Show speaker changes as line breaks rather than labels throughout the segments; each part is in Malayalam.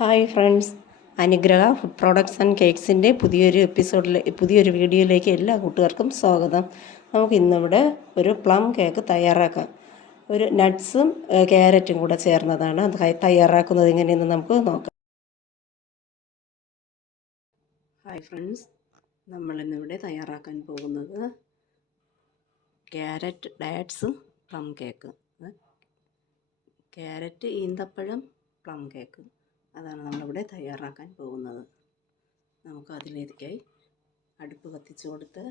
Hi friends. Anugraha food products and കേക്ക്സിന്റെ പുതിയൊരു എപ്പിസോഡിൽ പുതിയൊരു വീഡിയോയിലേക്ക് എല്ലാ കൂട്ടുകാർക്കും സ്വാഗതം. നമുക്ക് ഇന്നിവിടെ ഒരു പ്ലം കേക്ക് തയ്യാറാക്കാം. ഒരു നട്ട്സും ക്യാരറ്റും കൂടെ ചേർന്നതാണ്. അത് തയ്യാറാക്കുന്നത് എങ്ങനെയെന്ന് നമുക്ക് നോക്കാം. Hi friends. നമ്മളിന്നിവിടെ തയ്യാറാക്കാൻ പോകുന്നത് ക്യാരറ്റ് ഡയറ്റ്സും പ്ലം കേക്ക്. ക്യാരറ്റ് ഈന്തപ്പഴം പ്ലം കേക്ക്. അതാണ് നമ്മളിവിടെ തയ്യാറാക്കാൻ പോകുന്നത്. നമുക്ക് അതിലേക്കായി അടുപ്പ് കത്തിച്ച് കൊടുത്ത്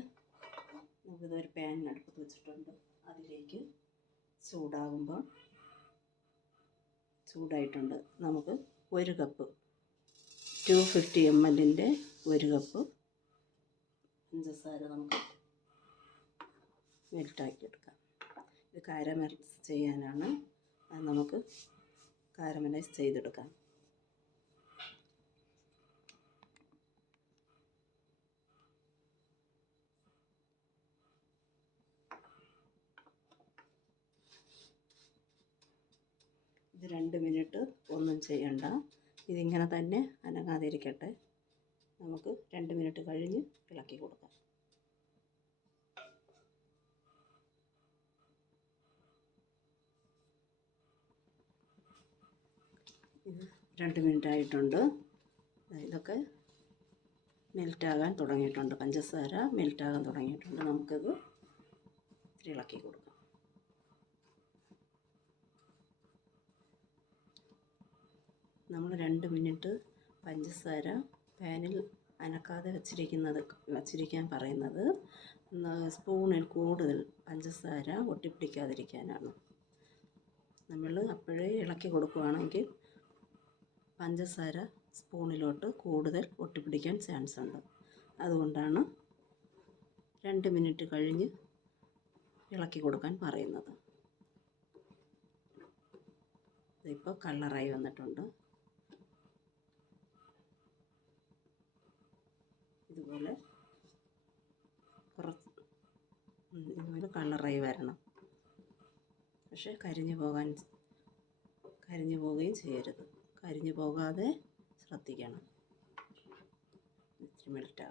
നമുക്കിതൊരു പാൻ അടുപ്പത്ത് വെച്ചിട്ടുണ്ട്. അതിലേക്ക് ചൂടാകുമ്പോൾ ചൂടായിട്ടുണ്ട്. നമുക്ക് ഒരു കപ്പ് ടു ഫിഫ്റ്റി എം എല്ലിന്റെ ഒരു കപ്പ് പഞ്ചസാര നമുക്ക് മെൽറ്റാക്കി എടുക്കാം ഇത് കാരമലൈസ് ചെയ്യാനാണ്. അത് നമുക്ക് കാരമലൈസ് ചെയ്തെടുക്കാം. ഇത് രണ്ട് മിനിറ്റ് ഒന്നും ചെയ്യണ്ട. ഇതിങ്ങനെ തന്നെ അനങ്ങാതിരിക്കട്ടെ. നമുക്ക് രണ്ട് മിനിറ്റ് കഴിഞ്ഞ് ഇളക്കി കൊടുക്കാം. ഇത് രണ്ട് മിനിറ്റ് ആയിട്ടുണ്ട്. ഇതൊക്കെ മെൽറ്റാകാൻ തുടങ്ങിയിട്ടുണ്ട്. പഞ്ചസാര മെൽറ്റാകാൻ തുടങ്ങിയിട്ടുണ്ട്. നമുക്കത് ഇളക്കി കൊടുക്കാം. നമ്മൾ രണ്ട് മിനിറ്റ് പഞ്ചസാര പാനിൽ അനക്കാതെ വച്ചിരിക്കുന്നത് വച്ചിരിക്കാൻ പറയുന്നത്. സ്പൂണിൽ കൂടുതൽ പഞ്ചസാര ഒട്ടിപ്പിടിക്കാതിരിക്കാനാണ് നമ്മൾ അപ്പോഴേ ഇളക്കി കൊടുക്കുകയാണെങ്കിൽ പഞ്ചസാര സ്പൂണിലോട്ട് കൂടുതൽ ഒട്ടിപ്പിടിക്കാൻ ചാൻസ് ഉണ്ട്. അതുകൊണ്ടാണ് രണ്ട് മിനിറ്റ് കഴിഞ്ഞ് ഇളക്കി കൊടുക്കാൻ പറയുന്നത്. ഇപ്പോൾ കളറായി വന്നിട്ടുണ്ട്. ഇതുപോലെ കുറച്ച് ഇതുപോലെ കളറായി വരണം. പക്ഷേ കരിഞ്ഞു പോകാൻ കരിഞ്ഞു പോവുകയും ചെയ്യരുത്. കരിഞ്ഞു പോകാതെ ശ്രദ്ധിക്കണം. ഇച്ചിരി മെൽറ്റ്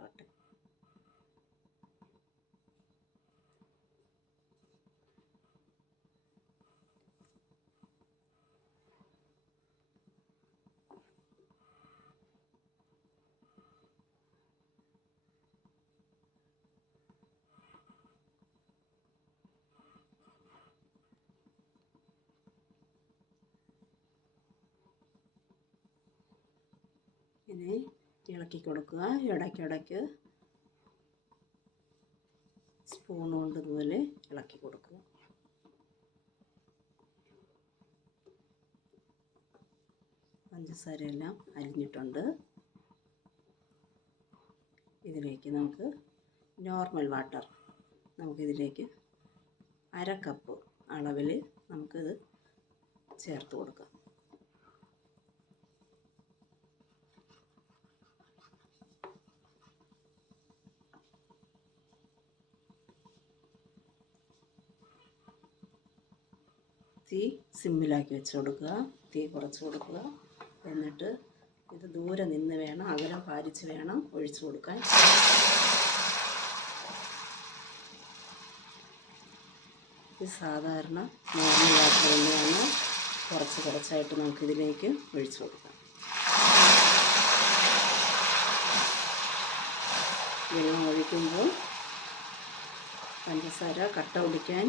ഇനി ഇളക്കി കൊടുക്കുക. ഇടയ്ക്കിടയ്ക്ക് സ്പൂൺ കൊണ്ട് ഇതുപോലെ ഇളക്കി കൊടുക്കുക. പഞ്ചസാരയെല്ലാം അരിഞ്ഞിട്ടുണ്ട്. ഇതിലേക്ക് നമുക്ക് നോർമൽ വാട്ടർ നമുക്കിതിലേക്ക് അര കപ്പ് അളവിൽ നമുക്കിത് ചേർത്ത് കൊടുക്കാം. തീ സിമ്മിലാക്കി വെച്ച് കൊടുക്കുക. തീ കുറച്ച് കൊടുക്കുക. എന്നിട്ട് ഇത് ദൂരെ നിന്ന് വേണം അകലം പാലിച്ച് വേണം ഒഴിച്ചു കൊടുക്കാൻ. ഇത് സാധാരണ വാട്ടർ തന്നെയാണ്. കുറച്ച് കുറച്ചായിട്ട് നമുക്കിതിലേക്ക് ഒഴിച്ചു കൊടുക്കാം. വെള്ളം ഒഴിക്കുമ്പോൾ പഞ്ചസാര കട്ട പിടിക്കാൻ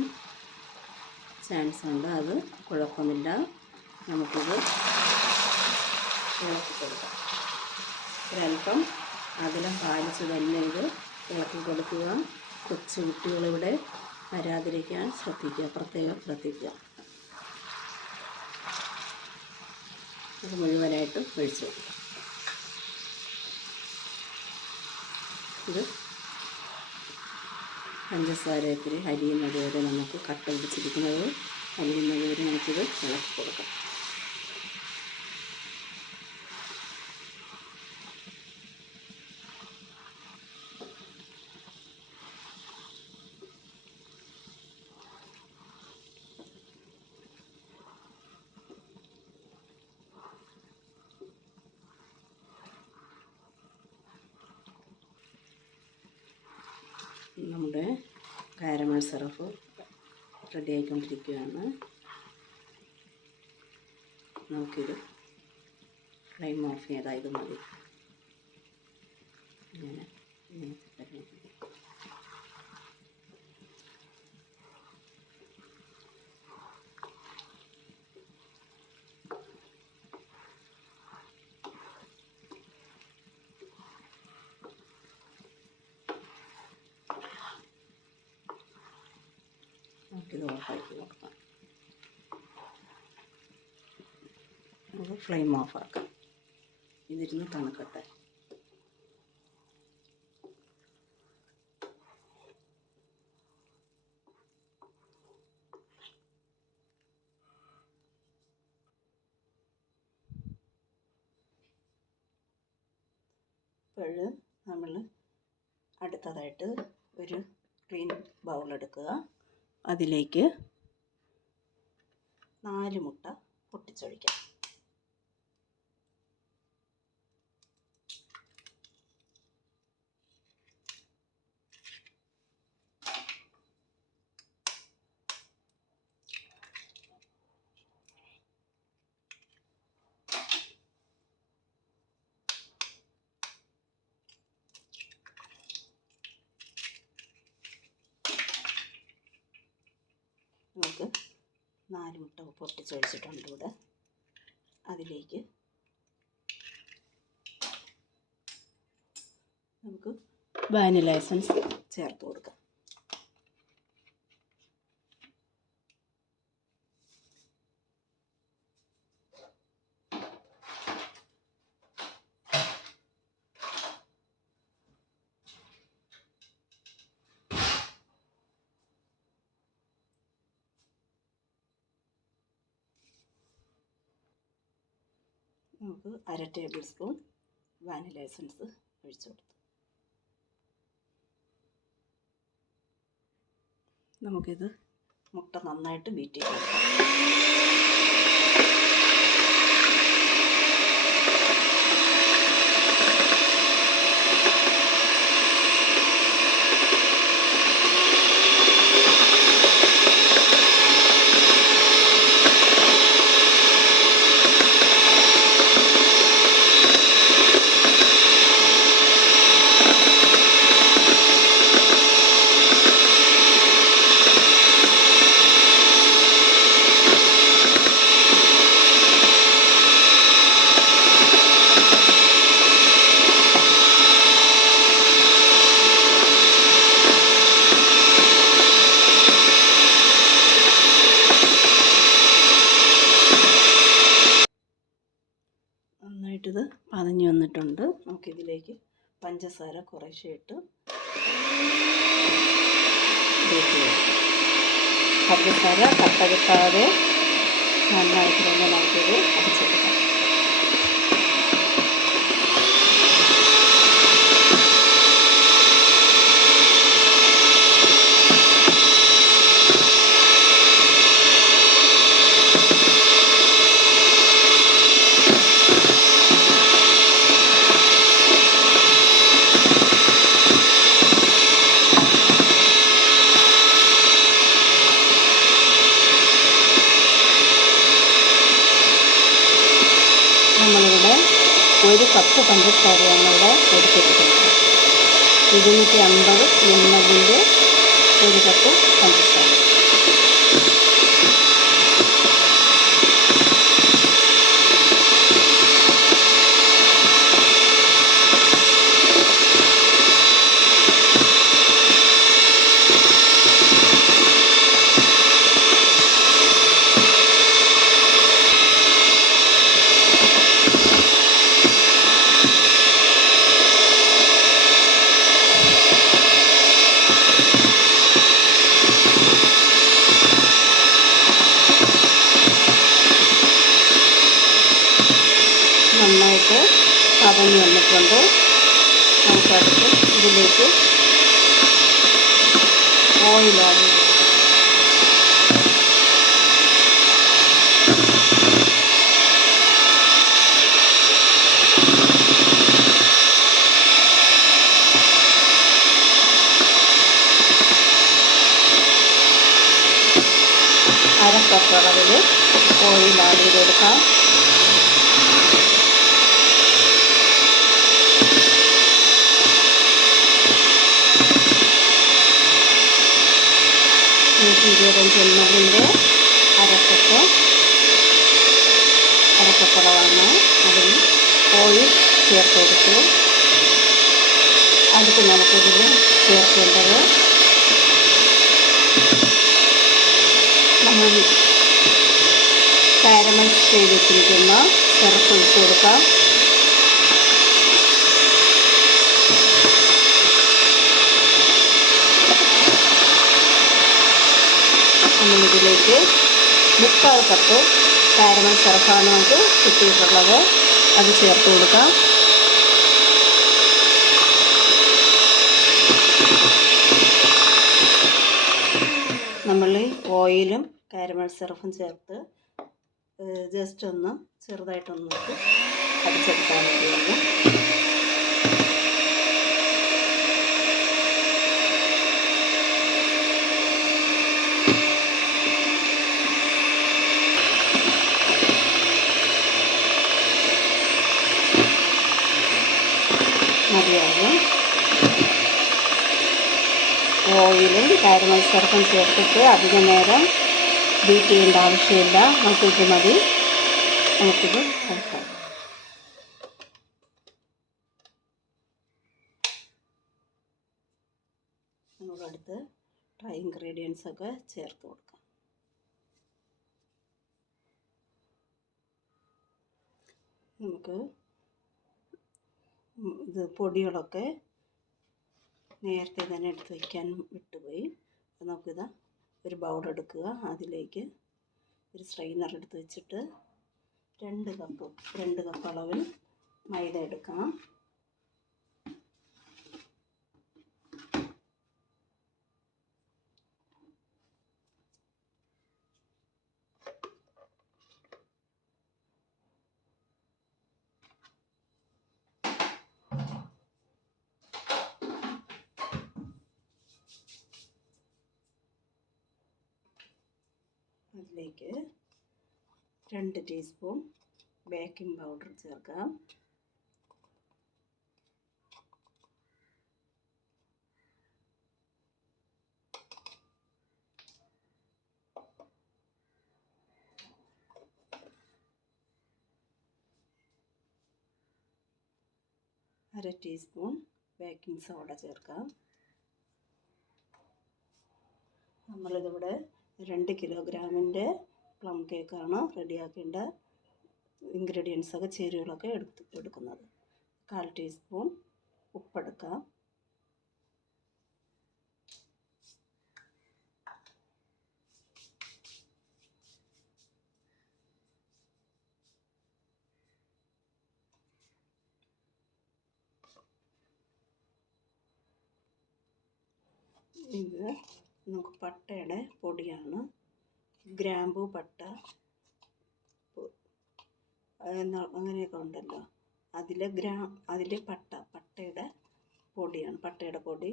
ചാൻസ് ഉണ്ട്. അത് കുഴപ്പമില്ല. നമുക്കിത് ഇളക്കി കൊടുക്കാം. ഒരല്പം അകലം പാലിച്ച് തന്നെ ഇത് ഇളക്കി കൊടുക്കുക. കൊച്ചു കുട്ടികളിവിടെ വരാതിരിക്കാൻ ശ്രദ്ധിക്കുക. പ്രത്യേകം ശ്രദ്ധിക്കുക. ഇത് മുഴുവനായിട്ട് ഒഴിച്ചു ഇത് പഞ്ചസാര ഇത്തിരി അരിയുന്നത് വരെ നമുക്ക് കട്ട പിടിച്ചിരിക്കുന്നത് അരിയുന്നത് വരെ നമുക്കിത് ഇളക്കി കൊടുക്കാം നമ്മുടെ കാരമൽ സിറപ്പ് റെഡി ആയിക്കൊണ്ടിരിക്കുകയാണ് നമുക്കിത് ഫ്ലെയിം ഓഫ് ചെയ്താൽ മതി. ഇങ്ങനെ. നമുക്കിത് ഓഫാക്കി കൊടുക്കാം നമുക്ക് ഫ്ലെയിം ഓഫാക്കാം ഇതിരുന്ന് തണുക്കട്ടെ ഇപ്പോൾ നമ്മൾ അടുത്തതായിട്ട് ഒരു ക്ലീൻ ബൗൾ എടുക്കുക അതിലേക്ക് നാല് മുട്ട പൊട്ടിച്ചൊഴിക്കാം നമുക്ക് നാല് മുട്ട പൊട്ടിച്ചൊഴിച്ചിട്ടുണ്ട് ഇവിടെ. അതിലേക്ക് നമുക്ക് വാനില എസൻസ് ചേർത്ത് കൊടുക്കാം നമുക്ക് അര ടേബിൾ സ്പൂൺ വാനില എസൻസ് ഒഴിച്ചു കൊടുത്തു. നമുക്കിത് മുട്ട നന്നായിട്ട് ബീറ്റ് ചെയ്ത് കൊടുക്കാം നന്നായിട്ടിത് പതഞ്ഞ് വന്നിട്ടുണ്ട് നമുക്കിതിലേക്ക് പഞ്ചസാര കുറേശ്ശെ ഇട്ട് പഞ്ചസാര കട്ടകിട്ടാതെ നന്നായിട്ട് തന്നെ നമുക്കിത് അടിച്ചെടുക്കാം നമ്മളിവിടെ ഒരു കപ്പ് പഞ്ചസാരയാണ് ഇവിടെ എടുത്തിരിക്കുന്നത് ഇരുന്നൂറ്റി അമ്പത് എം എല്ലിന്റെ ഒരു കപ്പ് പഞ്ചസാര നന്നായിട്ട് പതഞ്ഞ് വന്നിട്ടുണ്ട് നമുക്കടുത്ത് ഇതിലേക്ക് ഓയിൽ ആഡ് ചെയ്ത് ഓയിൽ ആഡ് ചെയ്ത് കൊടുക്കാം എം എല്ലിന്റെ അരക്കപ്പ്. അരക്കപ്പുറമാണ് അതിൽ ഓയിൽ ചേർത്ത് കൊടുത്തു. അടുത്ത് നമുക്കിതിൽ ചേർക്കേണ്ടത് നമ്മൾ കാരമൈസ് ചെയ്ത് വെച്ചിരിക്കുന്ന സിറപ്പ് ഒഴിച്ച് കൊടുക്കാം. നമ്മളിതിലേക്ക് മുക്കാൽ കപ്പ് കാരമൽ സിറപ്പാണ് കിട്ടിയിട്ടുള്ളത് അത് ചേർത്ത് കൊടുക്കാം. നമ്മൾ ഓയിലും കാരമൽ സിറപ്പും ചേർത്ത് ജസ്റ്റ് ഒന്ന് ചെറുതായിട്ടൊന്ന് അടിച്ചെടുക്കാൻ വേണ്ടിയാണ് മതിയാകും ഓയിലും കാരമൽ ചേർത്തിട്ട് അധിക നേരം ബീറ്റ് ചെയ്യേണ്ട ആവശ്യമില്ല. നമുക്കിത് മതി. നമുക്കിത് കഴിക്കാം. നമ്മളടുത്ത് ഡ്രൈ ഇൻഗ്രീഡിയൻസ് ഒക്കെ ചേർത്ത് കൊടുക്കാം. നമുക്ക് ഇത് പൊടികളൊക്കെ നേരത്തെ തന്നെ എടുത്ത് വയ്ക്കാൻ വിട്ടുപോയി. അപ്പോൾ നമുക്കിതാ ഒരു ബൗൾ എടുക്കുക. അതിലേക്ക് ഒരു സ്ട്രെയിനർ എടുത്ത് വെച്ചിട്ട് രണ്ട് കപ്പ് രണ്ട് കപ്പ് അളവിൽ മൈദ എടുക്കാം അതിലേക്ക് രണ്ട് ടീസ്പൂൺ ബേക്കിംഗ് പൗഡർ ചേർക്കാം അര ടീസ്പൂൺ ബേക്കിംഗ് സോഡ ചേർക്കാം നമ്മളിതിവിടെ രണ്ട് കിലോഗ്രാമിന്റെ പ്ലം കേക്കാണ് റെഡിയാക്കേണ്ട ഇൻഗ്രീഡിയൻസ് ഒക്കെ ചേരുവകളൊക്കെ എടുത്ത് എടുക്കുന്നത്. കാൽ ടീസ്പൂൺ ഉപ്പെടുക്കാം. ഇത് നമുക്ക് പട്ടയുടെ പൊടിയാണ്. ഗ്രാമ്പൂ പട്ട. അങ്ങനെയൊക്കെ ഉണ്ടല്ലോ. അതിലെ ഗ്രാ അതിലെ പട്ട പട്ടയുടെ പൊടിയാണ് പട്ടയുടെ പൊടി.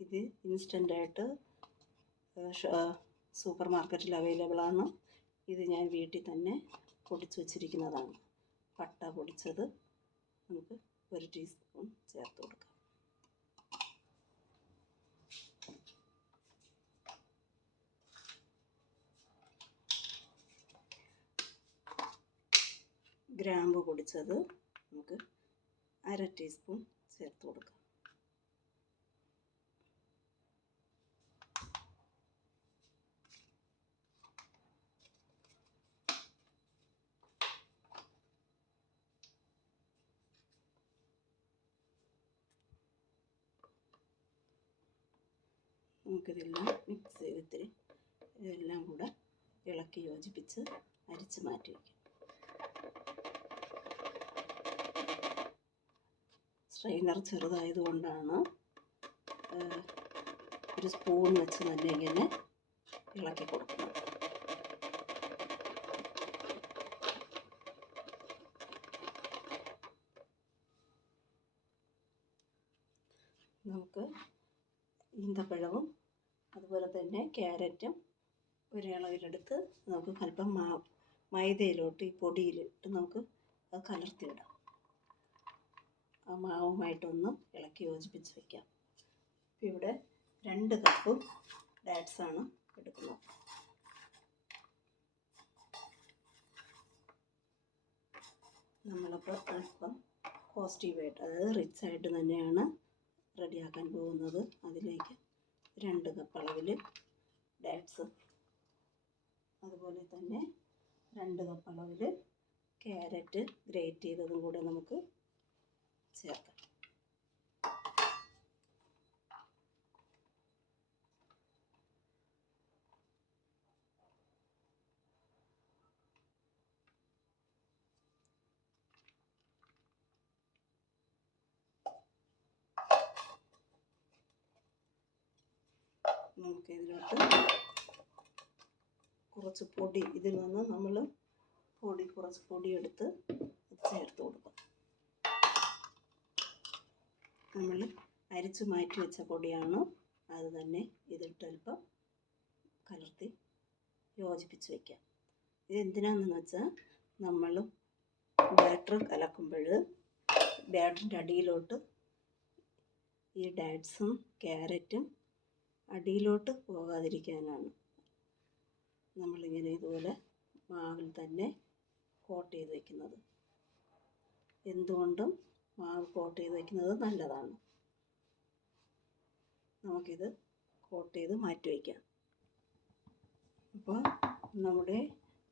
ഇത് ഇൻസ്റ്റന്റായിട്ട് സൂപ്പർ മാർക്കറ്റിൽ അവൈലബിൾ ആണ്. ഇത് ഞാൻ വീട്ടിൽ തന്നെ പൊടിച്ച് വച്ചിരിക്കുന്നതാണ്. പട്ട പൊടിച്ചത് നമുക്ക് ഒരു ടീസ്പൂൺ ചേർത്ത് കൊടുക്കാം. ഗ്രാമ്പു പൊടിച്ചത് നമുക്ക് അര ടീസ്പൂൺ ചേർത്ത് കൊടുക്കാം. നമുക്കിതെല്ലാം മിക്സ് ചെയ്തിട്ട് ഇതെല്ലാം കൂടെ ഇളക്കി യോജിപ്പിച്ച് അരിച്ച് മാറ്റി വയ്ക്കാം. സ്ട്രെയിനർ ചെറുതായതുകൊണ്ടാണ് ഒരു സ്പൂൺ വെച്ച് തന്നെ ഇങ്ങനെ ഇളക്കി കൊടുക്കുന്നത്. നമുക്ക് ഈന്തപ്പഴവും അതുപോലെ തന്നെ ക്യാരറ്റും ഒരളവിലെടുത്ത് നമുക്ക് അല്പം മാവ് മൈദയിലോട്ട് ഈ പൊടിയിലിട്ട് നമുക്ക് അത് കലർത്തിയിടാം. ആ മാവുമായിട്ടൊന്ന് ഇളക്കി യോജിപ്പിച്ച് വയ്ക്കാം ഇവിടെ രണ്ട് കപ്പ് ആണ് എടുക്കുന്നത്. നമ്മളിപ്പോൾ അല്പം പോസിറ്റീവായിട്ട് അതായത് റിച്ച് ആയിട്ട് തന്നെയാണ് റെഡിയാക്കാൻ പോകുന്നത്. അതിലേക്ക് രണ്ട് കപ്പ് അളവിൽ ഡാറ്റ്സ് അതുപോലെ തന്നെ രണ്ട് കപ്പ് അളവിൽ ക്യാരറ്റ് ഗ്രേറ്റ് ചെയ്തതും കൂടെ നമുക്ക് ചേർക്കാം. നമുക്ക് ഇതിലോട്ട് കുറച്ച് പൊടി ഇതിൽ നിന്ന് നമ്മൾ പൊടി കുറച്ച് പൊടി എടുത്ത് ചേർത്ത് കൊടുക്കും. നമ്മൾ അരിച്ചു മാറ്റി വെച്ച പൊടിയാണ് അത് തന്നെ ഇതിട്ടൽപ്പം കലർത്തി യോജിപ്പിച്ച് വയ്ക്കാം ഇതെന്തിനാണെന്ന് വെച്ചാൽ നമ്മൾ ബാറ്റർ കലക്കുമ്പോൾ ബാറ്ററിന്റെ അടിയിലോട്ട് ഈ ഡാറ്റ്സും ക്യാരറ്റും അടിയിലോട്ട് പോകാതിരിക്കാനാണ്. നമ്മളിങ്ങനെ ഇതുപോലെ മാവിൽ തന്നെ കോട്ട് ചെയ്ത് വയ്ക്കുന്നത് എന്തുകൊണ്ടും മാവ് കോട്ട് ചെയ്ത് വയ്ക്കുന്നത് നല്ലതാണ്. നമുക്കിത് കോട്ട് ചെയ്ത് മാറ്റി വയ്ക്കാം. അപ്പോൾ നമ്മുടെ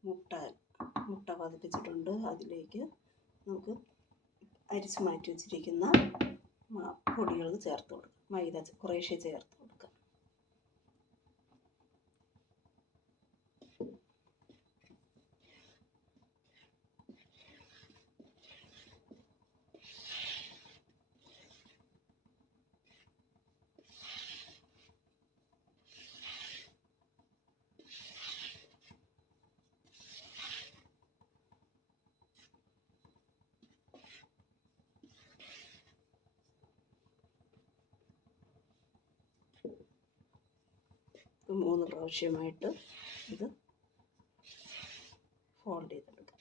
മുട്ട മുട്ട പതിപ്പിച്ചിട്ടുണ്ട്. അതിലേക്ക് നമുക്ക് അരിച്ച് മാറ്റി വെച്ചിരിക്കുന്ന പൊടികൾ ചേർത്ത് കൊടുക്കാം. മൈദ കുറേശ്ശെ ചേർത്ത്. പ്രാവശ്യമായിട്ട് ഇത് ഫോൾഡ് ചെയ്തെടുക്കാം.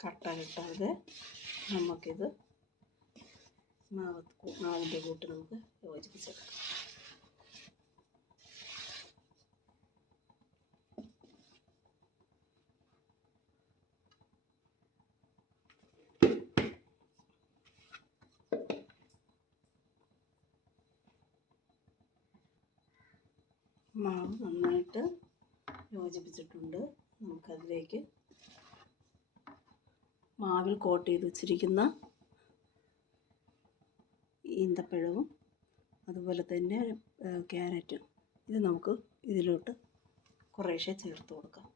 കട്ട കിട്ടാതെ നമുക്കിത് മാവ് മാവിന്റെ കൂട്ട് നമുക്ക് യോജിപ്പിച്ചെടുക്കാം. മാവ് നന്നായിട്ട് യോജിപ്പിച്ചിട്ടുണ്ട്. നമുക്കതിലേക്ക് മാവിൽ കോട്ട് ചെയ്ത് വെച്ചിരിക്കുന്ന ഈന്തപ്പഴവും അതുപോലെ തന്നെ ക്യാരറ്റും ഇത് നമുക്ക് ഇതിലോട്ട് കുറേശ്ശെ ചേർത്ത് കൊടുക്കാം.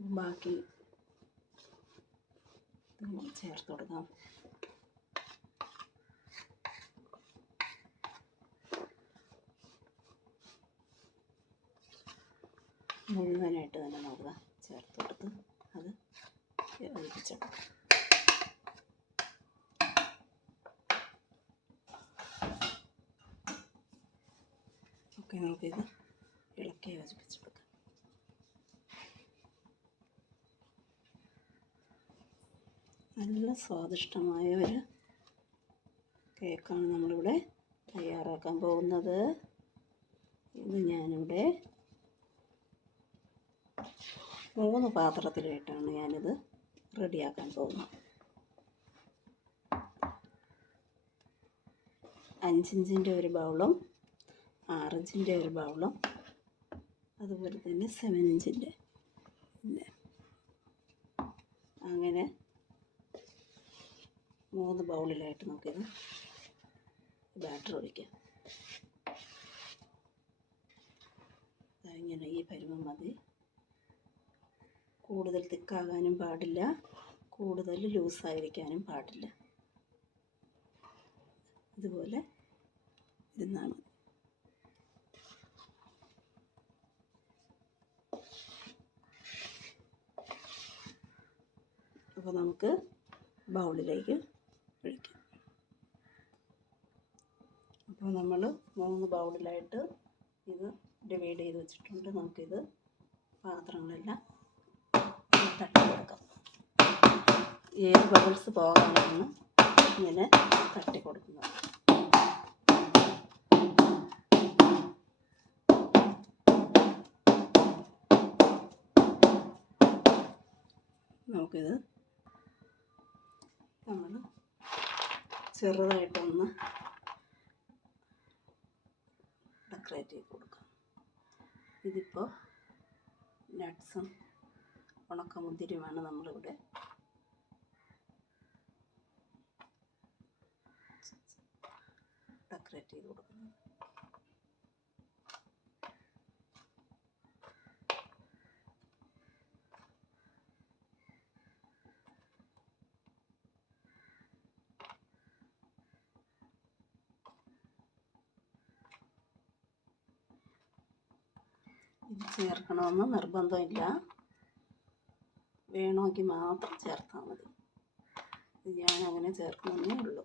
ബാക്കി ചേർത്ത് കൊടുക്കാം. മുഴുവനായിട്ട് തന്നെ നമുക്ക് ചേർത്ത് കൊടുത്ത് അത് യോജിപ്പിച്ചെടുക്കാം ഓക്കെ നമുക്കിത് ഇളക്കി യോജിപ്പിച്ചെടുക്കാം നല്ല സ്വാദിഷ്ടമായ ഒരു കേക്കാണ് നമ്മളിവിടെ തയ്യാറാക്കാൻ പോകുന്നത്. ഇത് ഞാനിവിടെ മൂന്ന് പാത്രത്തിലായിട്ടാണ് ഞാനിത് റെഡിയാക്കാൻ പോകുന്നത്. അഞ്ചിഞ്ചിന്റെ ഒരു ബൗളും ആറിഞ്ചിന്റെ ഒരു ബൗളും അതുപോലെ തന്നെ സെവൻ ഇഞ്ചിന്റെ അങ്ങനെ മൂന്ന് ബൗളിലായിട്ട് നമുക്കിത് ബാറ്റർ ഒഴിക്കാം. ഇങ്ങനെ ഈ പരുവം മതി. കൂടുതൽ തിക്കാകാനും പാടില്ല. കൂടുതൽ ലൂസായിരിക്കാനും പാടില്ല. ഇതുപോലെ ഇരുന്നാണ്. അപ്പോൾ നമുക്ക് ബൗളിലേക്ക് ഒഴിക്കാം അപ്പോൾ നമ്മൾ മൂന്ന് ബൗളിലായിട്ട് ഇത് ഡിവൈഡ് ചെയ്ത് വെച്ചിട്ടുണ്ട്. നമുക്കിത് പാത്രങ്ങളെല്ലാം തട്ടി ഏത് ബബിൾസ് പോകാനാണ് ചെറുതായിട്ടൊന്ന് ഡെക്കറേറ്റ് ചെയ്ത് കൊടുക്കാം. ഇതിപ്പോൾ നട്ട്സും ഉണക്കമുന്തിരിയുമാണ് നമ്മളിവിടെ. ഡെക്കറേറ്റ് ചെയ്ത് കൊടുക്കുന്നത് ഇത് ചേർക്കണമെന്ന് നിർബന്ധമില്ല. വേണമെങ്കിൽ മാത്രം ചേർത്താൽ മതി. ഞാൻ അങ്ങനെ ചേർക്കുന്നേ ഉള്ളൂ.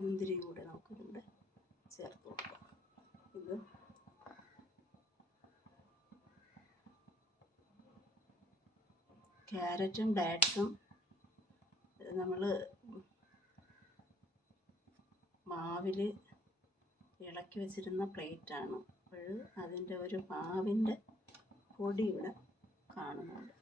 മുന്തിരി കൂടെ നമുക്കിതിവിടെ ചേർത്ത് കൊടുക്കാം ഇത് ക്യാരറ്റും ഡാറ്റ്സും നമ്മൾ മാവിൽ ഇളക്കി വെച്ചിരുന്ന പ്ലേറ്റാണ്. അപ്പോൾ അതിന്റെ ഒരു മാവിന്റെ പൊടി ഇവിടെ കാണുന്നുണ്ട്.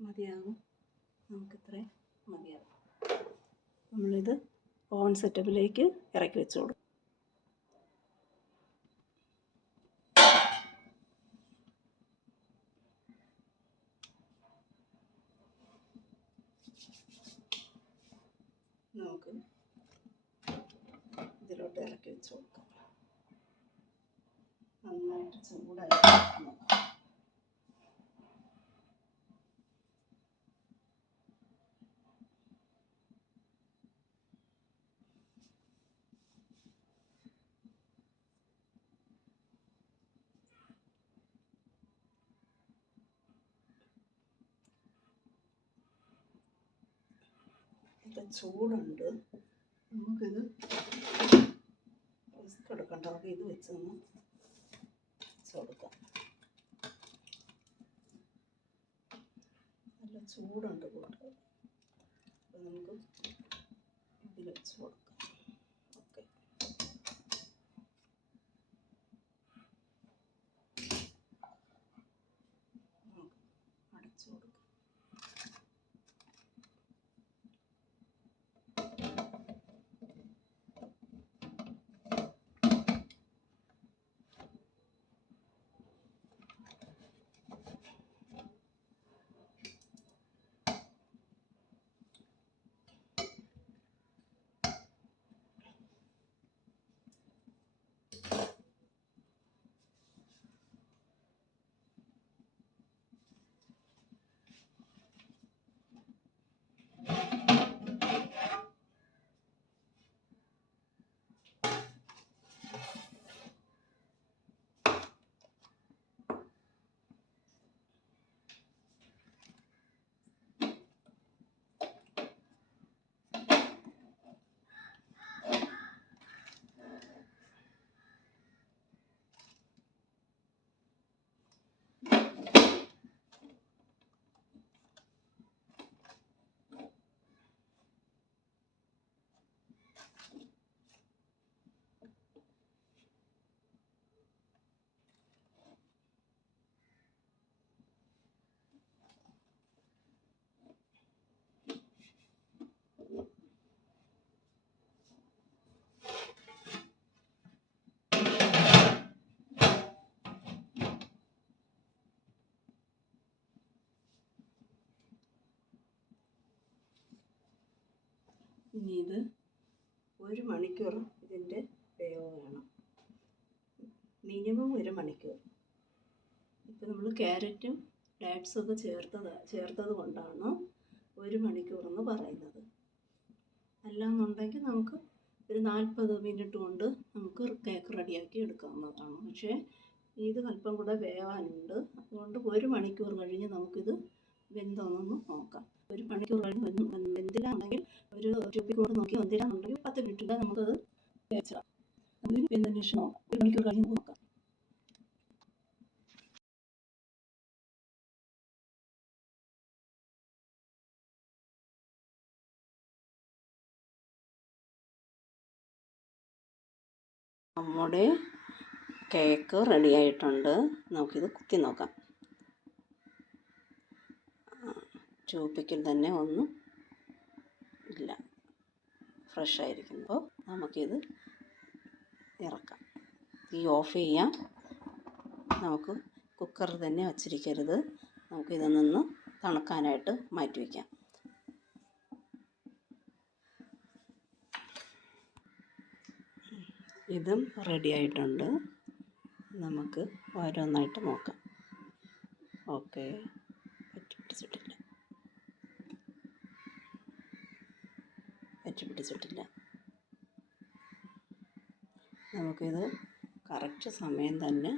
മതിയാകും. നമുക്കിത്രയും മതിയാകും. നമ്മളിത് ഓൺ സെറ്റപ്പിലേക്ക് ഇറക്കി വെച്ച് കൊടുക്കും നമുക്ക് ഇതിലോട്ട് ഇറക്കി വെച്ച് കൊടുക്കാം നന്നായിട്ട് ചൂടായി. ഇത് ചൂടുണ്ട്. നമുക്കിത് റിസ്ക് എടുക്കണ്ട നമുക്ക് ഇത് വെച്ചൊന്ന് വെച്ച് കൊടുക്കാം. നല്ല ചൂടുണ്ട് കൂട്ടുകാർ നമുക്ക് ഇതിൽ വെച്ച് കൊടുക്കാം. ഇനി ഇത് ഒരു മണിക്കൂർ ഇതിന്റെ വേവ് വേണം. മിനിമം ഒരു മണിക്കൂർ. ഇപ്പം നമ്മൾ ക്യാരറ്റും ഡാറ്റ്സും ഒക്കെ ചേർത്തത് ചേർത്തത് കൊണ്ടാണ് ഒരു മണിക്കൂർ എന്ന് പറയുന്നത്. അല്ലാന്നുണ്ടെങ്കിൽ നമുക്ക് ഒരു നാൽപ്പത് മിനിറ്റ് കൊണ്ട് നമുക്ക് കേക്ക് റെഡിയാക്കി എടുക്കാവുന്നതാണ്. പക്ഷേ ഇത് അല്പം കൂടെ വേവാനുണ്ട്. അതുകൊണ്ട് ഒരു മണിക്കൂർ കഴിഞ്ഞ് നമുക്കിത് വെന്തോന്നൊന്ന് നോക്കാം. ഒരു മണിക്കൂർ കഴിഞ്ഞ് വെന്ത് വെന്തിലാണെങ്കിൽ ഒരു ട്യൂബിൽ കൊണ്ട് നോക്കി വെന്തിലാണെങ്കിൽ പത്ത് മിനിറ്റിൽ നമുക്കത് വേവിച്ചിടാം നമുക്ക് വെന്തതിന് ശേഷം നോക്കാം. ഒരു മണിക്കൂർ കഴിഞ്ഞ് നോക്കാം. നമ്മുടെ കേക്ക് റെഡി ആയിട്ടുണ്ട്. നമുക്കിത് കുത്തി നോക്കാം. ട്യൂബിക്കിൽ തന്നെ ഒന്നും ഇല്ല. ഫ്രഷ് ആയിരിക്കുമ്പോൾ നമുക്കിത് ഇറക്കാം. തീ ഓഫ് ചെയ്യാം. നമുക്ക് കുക്കർ തന്നെ വച്ചിരിക്കരുത്. നമുക്കിതിൽ നിന്ന് തണുക്കാനായിട്ട് മാറ്റി വയ്ക്കാം. ഇതും റെഡി ആയിട്ടുണ്ട്. നമുക്ക് ഓരോന്നായിട്ട് നോക്കാം. ഓക്കെ. പറ്റി പിടിച്ചിട്ടില്ല പറ്റി പിടിച്ചിട്ടില്ല. നമുക്കിത് കറക്റ്റ് സമയം തന്നെ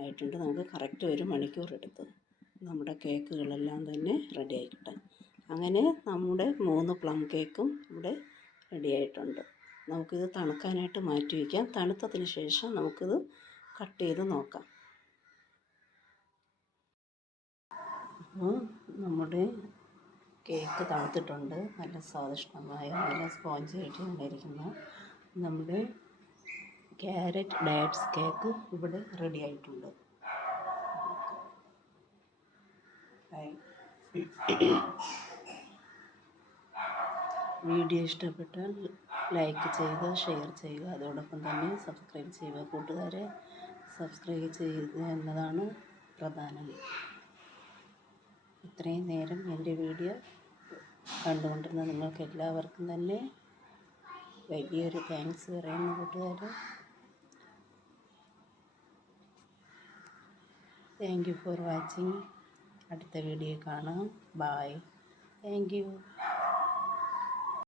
ആയിട്ടുണ്ട്. നമുക്ക് കറക്റ്റ് ഒരു മണിക്കൂർ എടുത്തു നമ്മുടെ കേക്കുകളെല്ലാം തന്നെ റെഡി ആയിക്കിട്ടെ അങ്ങനെ നമ്മുടെ മൂന്ന് പ്ലം കേക്കും ഇവിടെ റെഡി ആയിട്ടുണ്ട്. നമുക്കിത് തണുക്കാനായിട്ട് മാറ്റി വയ്ക്കാം തണുത്തതിന് ശേഷം നമുക്കിത് കട്ട് ചെയ്ത് നോക്കാം. അപ്പോൾ നമ്മുടെ കേക്ക് തണുത്തിട്ടുണ്ട്. നല്ല സ്വാദിഷ്ടമായ നല്ല സ്പോഞ്ച് ആയിട്ട് ഉണ്ടായിരിക്കുന്നു. നമ്മുടെ ക്യാരറ്റ് ഡയറ്റ്സ് കേക്ക് ഇവിടെ റെഡി ആയിട്ടുണ്ട്. വീഡിയോ ഇഷ്ടപ്പെട്ടാൽ ലൈക്ക് ചെയ്യുക ഷെയർ ചെയ്യുക. അതോടൊപ്പം തന്നെ സബ്സ്ക്രൈബ് ചെയ്യുക. കൂട്ടുകാരെ സബ്സ്ക്രൈബ് ചെയ്യുക എന്നതാണ് പ്രധാനം. ഇത്രയും നേരം എന്റെ വീഡിയോ കണ്ടുകൊണ്ടിരുന്ന നിങ്ങൾക്ക് എല്ലാവർക്കും തന്നെ വലിയൊരു താങ്ക്സ് പറയുന്നു കൂട്ടുകാർ താങ്ക് യു ഫോർ വാച്ചിങ് അടുത്ത വീഡിയോ കാണാം. Bye thank you